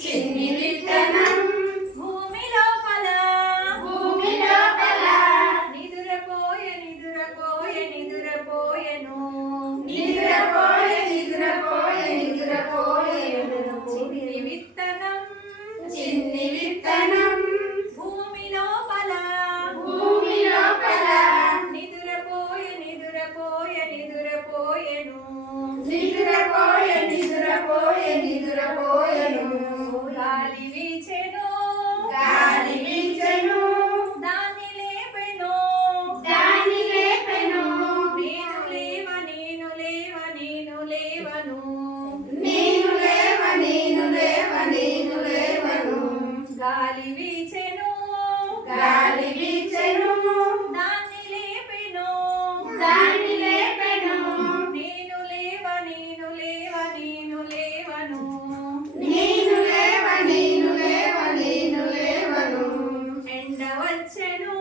చిన్ని విత్తనం భూమి లోపల నిదురపోయె నిదురపోయె నిదురపోయెను చిన్ని విత్తనం భూమి లోపల నిదురపోయె నిదురపోయె నిదురపోయెను గాలి వీచెను దాన్ని లేపెను నేను లేవను గాలి వీచెను దాన్ని లేపెను నేను లేవను ఎండ వచ్చెను